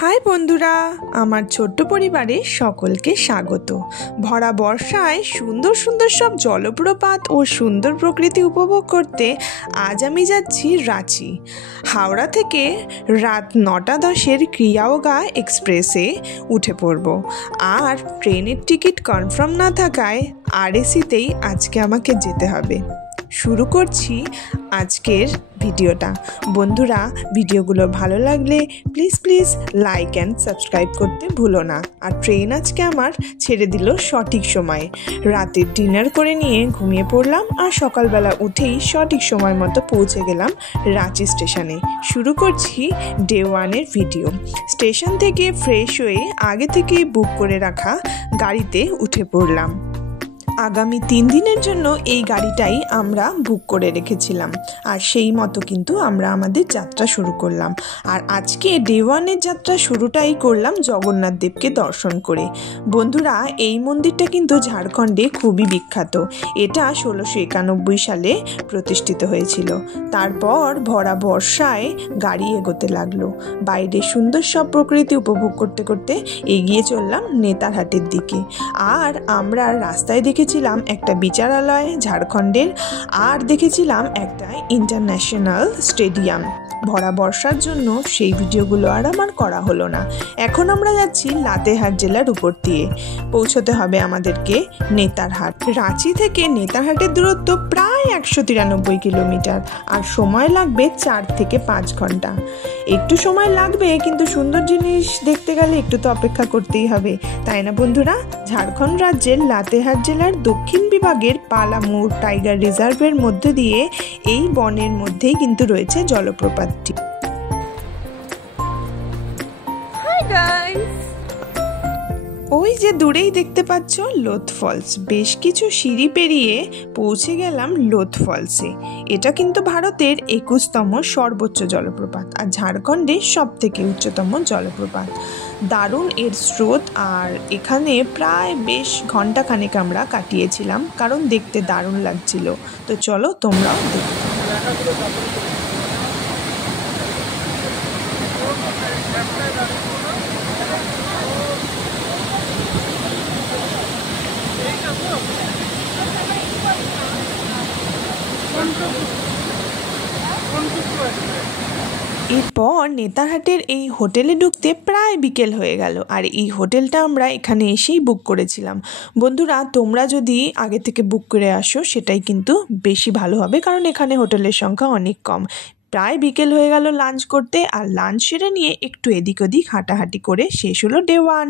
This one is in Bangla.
হাই বন্ধুরা, আমার ছোট্ট পরিবারে সকলকে স্বাগত। ভরা বর্ষায় সুন্দর সুন্দর সব জলপ্রপাত ও সুন্দর প্রকৃতি উপভোগ করতে আজ আমি যাচ্ছি রাঁচি। হাওড়া থেকে রাত 9:10 ক্রিয়াওগা এক্সপ্রেসে উঠে পড়ব। আর ট্রেনের টিকিট কনফার্ম না থাকায় আরএসিতেই আজকে আমাকে যেতে হবে। শুরু করছি আজকের ভিডিওটা। বন্ধুরা, ভিডিওগুলো ভালো লাগলে প্লিজ লাইক অ্যান্ড সাবস্ক্রাইব করতে ভুলো না। আর ট্রেন আজকে আমার ছেড়ে দিল সঠিক সময়ে। রাতের ডিনার করে নিয়ে ঘুমিয়ে পড়লাম আর সকালবেলা উঠেই সঠিক সময় মতো পৌঁছে গেলাম রাঁচি স্টেশনে। শুরু করছি ডে 1-এর ভিডিও। স্টেশন থেকে ফ্রেশ হয়ে আগে থেকেই বুক করে রাখা গাড়িতে উঠে পড়লাম। আগামী 3 দিনের জন্য এই গাড়িটাই আমরা বুক করে রেখেছিলাম, আর সেই মতো কিন্তু আমরা আমাদের যাত্রা শুরু করলাম। আর আজকে ডে 1-এর যাত্রা শুরুটাই করলাম জগন্নাথ দেবকে দর্শন করে। বন্ধুরা, এই মন্দিরটা কিন্তু ঝাড়খণ্ডে খুবই বিখ্যাত। এটা 1691 সালে প্রতিষ্ঠিত হয়েছিল। তারপর ভরা বর্ষায় গাড়ি এগোতে লাগলো। বাইরে সুন্দর সব প্রকৃতি উপভোগ করতে করতে এগিয়ে চললাম নেতারহাটের দিকে। আর আমরা রাস্তায় দেখেছিলাম একটা বিচারালয় ঝাড়খণ্ডের, আর দেখেছিলাম একটা ইন্টারন্যাশনাল স্টেডিয়াম। ভরা বর্ষার জন্য সেই ভিডিওগুলো আর আমার করা হলো না। এখন আমরা যাচ্ছি লাতেহার জেলার উপর দিয়ে। পৌঁছতে হবে আমাদেরকে নেতারহাট। রাঁচি থেকে নেতারহাটের দূরত্ব প্রায় 193 কিলোমিটার, আর সময় লাগবে 4 থেকে 5 ঘন্টা। একটু সময় লাগবে, কিন্তু সুন্দর জিনিস দেখতে গেলে একটু তো অপেক্ষা করতেই হবে, তাই না বন্ধুরা? ঝাড়খণ্ড রাজ্যের লাতেহার জেলার দক্ষিণ বিভাগের পালামুর টাইগার রিজার্ভের মধ্যে দিয়ে এই বনের মধ্যেই কিন্তু রয়েছে জলপ্রপাতটি। হাই গাইস, ওই যে দূরেই দেখতে পাচ্ছ লোথ ফলস। বেশ কিছু সিঁড়ি পেরিয়ে পৌঁছে গেলাম লোথ ফলসে। এটা কিন্তু ভারতের 21তম সর্বোচ্চ জলপ্রপাত আর ঝাড়খণ্ডের সবথেকে উচ্চতম জলপ্রপাত। দারুণ এর স্রোত, আর এখানে প্রায় বেশ ঘন্টাখানেক আমরা কাটিয়েছিলাম, কারণ দেখতে দারুণ লাগছিল। তো চলো তোমরাও দেখো। এরপর নেতারহাটের এই হোটেলে ঢুকতে প্রায় বিকেল হয়ে গেল, আর এই হোটেলটা আমরা এখানে এসেই বুক করেছিলাম। বন্ধুরা, তোমরা যদি আগে থেকে বুক করে আসো সেটাই কিন্তু বেশি ভালো হবে, কারণ এখানে হোটেলের সংখ্যা অনেক কম। প্রায় বিকেল হয়ে গেল লাঞ্চ করতে, আর লাঞ্চ সেরে নিয়ে একটু এদিক ওদিক হাঁটাহাঁটি করে শেষ হলো ডে 1।